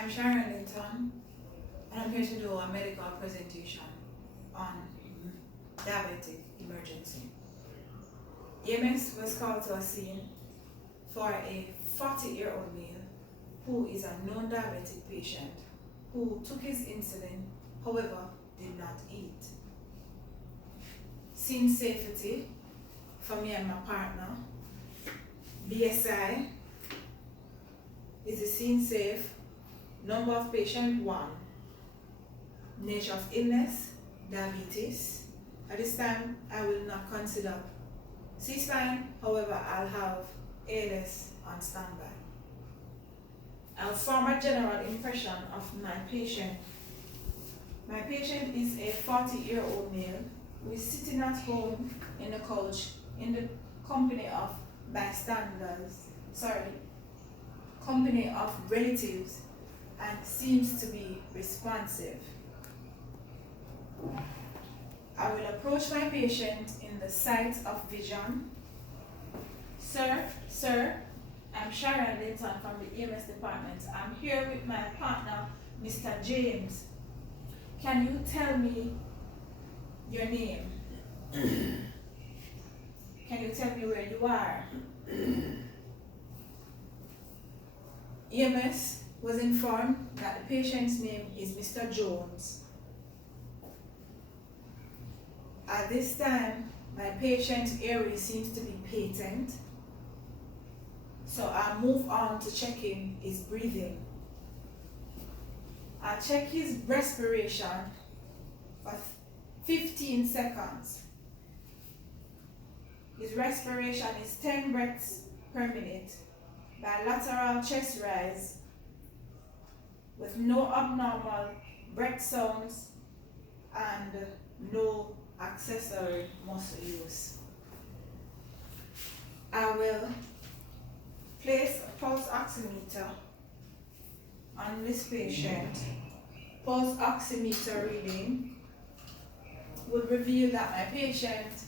I'm Sharon Linton, and I'm here to do a medical presentation on diabetic emergency. EMS was called to a scene for a 40-year-old male who is a known diabetic patient who took his insulin, however, did not eat. Scene safety for me and my partner. BSI is the scene safe. Number of patient 1. Nature of illness, diabetes. At this time, I will not consider C-spine, however, I'll have ALS on standby. I'll form a general impression of my patient. My patient is a 40-year-old male who is sitting at home in the couch in the company of company of relatives, and seems to be responsive. I will approach my patient in the sight of vision. Sir, I'm Sharon Linton from the EMS department. I'm here with my partner, Mr. James. Can you tell me your name? Can you tell me where you are? EMS was informed that the patient's name is Mr. Jones. At this time, my patient's airway seems to be patent, so I'll move on to checking his breathing. I'll check his respiration for 15 seconds. His respiration is 10 breaths per minute, bilateral chest rise with no abnormal breath sounds and no accessory muscle use. I will place a pulse oximeter on this patient. Pulse oximeter reading would reveal that my patient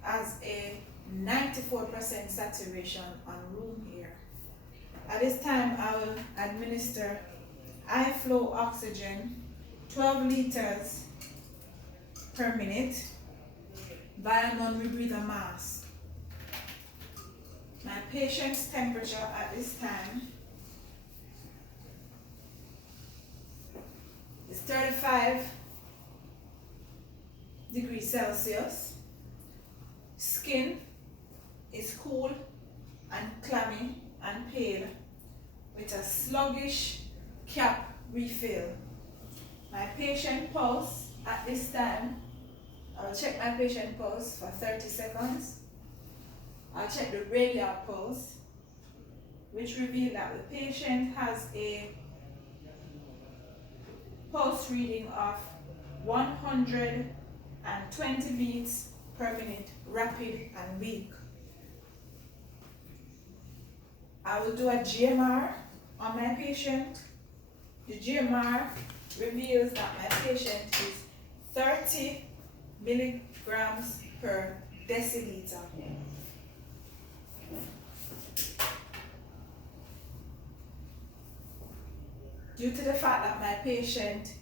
has a 94% saturation on room air. At this time, I will administer high flow oxygen, 12 liters per minute via non-rebreather mask. My patient's temperature at this time is 35 degrees Celsius. Skin is cool and clammy and pale with a sluggish cap refill. My patient pulse at this time, I'll check my patient pulse for 30 seconds. I'll check the radial pulse, which reveals that the patient has a pulse reading of 120 beats per minute, rapid and weak. I will do a GMR on my patient. The GMR reveals that my patient is 30 milligrams per deciliter. Due to the fact that my patient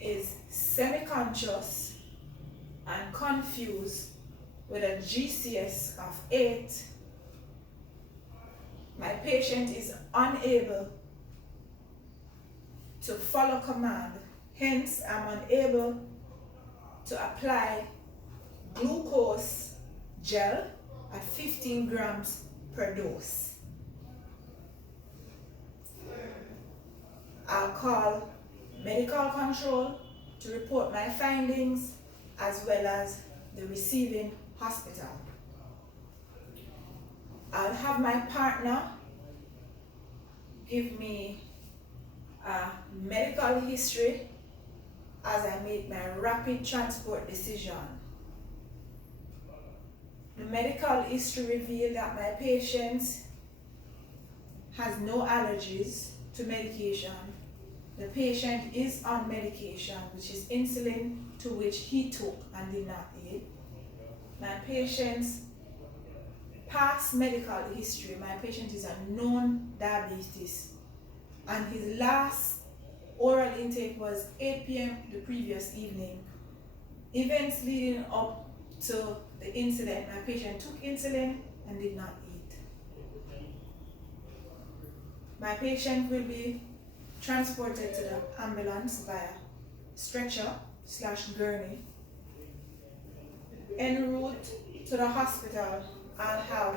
is semi-conscious and confused with a GCS of 8, my patient is unable to follow command. Hence, I'm unable to apply glucose gel at 15 grams per dose. I'll call medical control to report my findings as well as the receiving hospital. I'll have my partner give me a medical history as I make my rapid transport decision. The medical history revealed that my patient has no allergies to medication. The patient is on medication, which is insulin, to which he took and did not eat. My patient's past medical history, my patient is a known diabetes and his last oral intake was 8 p.m. the previous evening. Events leading up to the incident, my patient took insulin and did not eat. My patient will be transported to the ambulance via stretcher/gurney. En route to the hospital, I'll have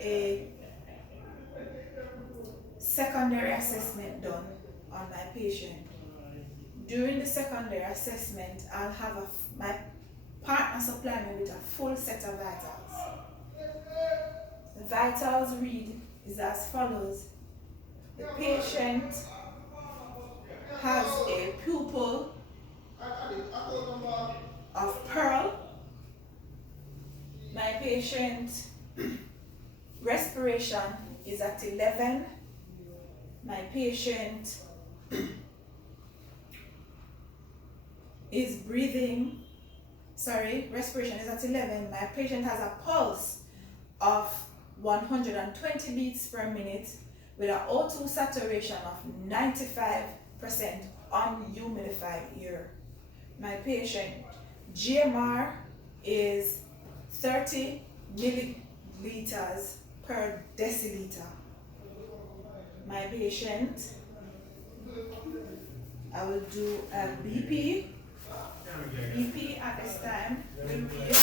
a secondary assessment done on my patient. During the secondary assessment, I'll have my partner supply me with a full set of vitals. The vitals read is as follows. The patient has a pupil of pearl. My patient respiration is at 11. My patient is respiration is at 11. My patient has a pulse of 120 beats per minute with an O2 saturation of 95% unhumidified air. My patient GMR is 30 milliliters per deciliter. My patient, I will do a BP. BP at this time will read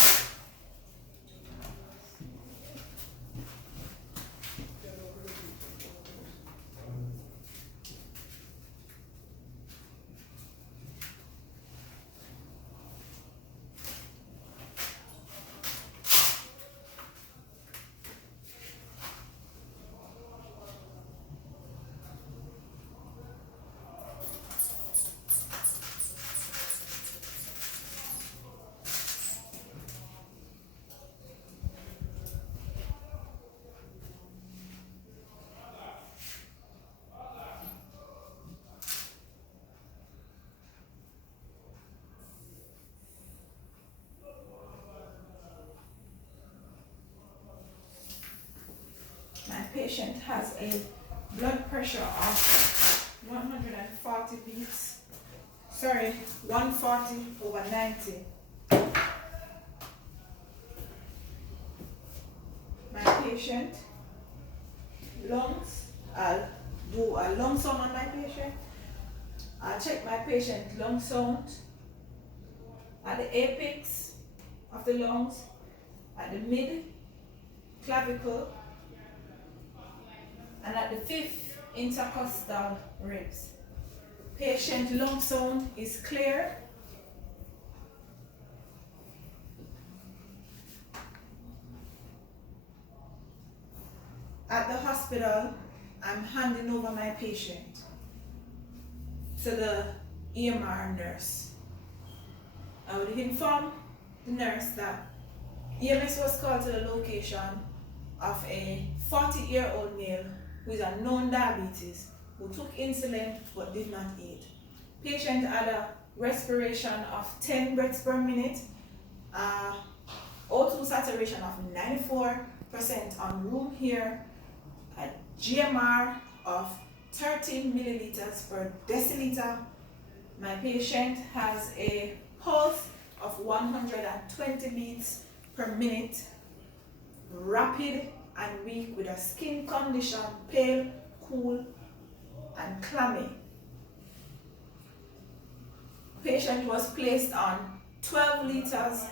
my patient has a blood pressure of 140 beats, 140/90. My patient lungs, I'll do a lung sound on my patient. I'll check my patient lung sound at the apex of the lungs, at the mid clavicle, and at the 5th intercostal ribs. Patient lung sound is clear. At the hospital, I'm handing over my patient to the EMR nurse. I would inform the nurse that EMS was called to the location of a 40-year-old male who is a known diabetes, who took insulin but did not eat. Patient had a respiration of 10 breaths per minute, O2 saturation of 94% on room here, a GMR of 30 milliliters per deciliter. My patient has a pulse of 120 beats per minute, rapid and weak, with a skin condition pale, cool, and clammy. Patient was placed on 12 liters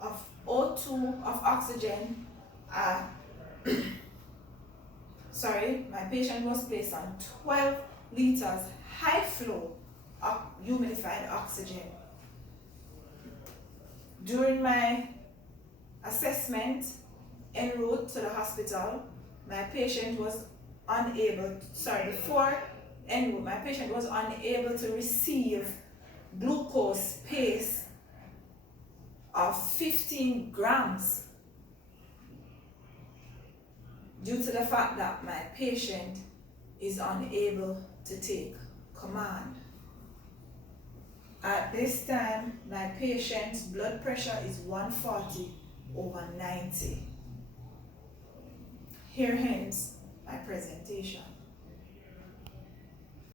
of O2 of oxygen. My patient was placed on 12 liters high flow of humidified oxygen. During my assessment en route to the hospital, my patient was unable to receive glucose paste of 15 grams due to the fact that my patient is unable to take command. At this time, my patient's blood pressure is 140/90. Here ends my presentation.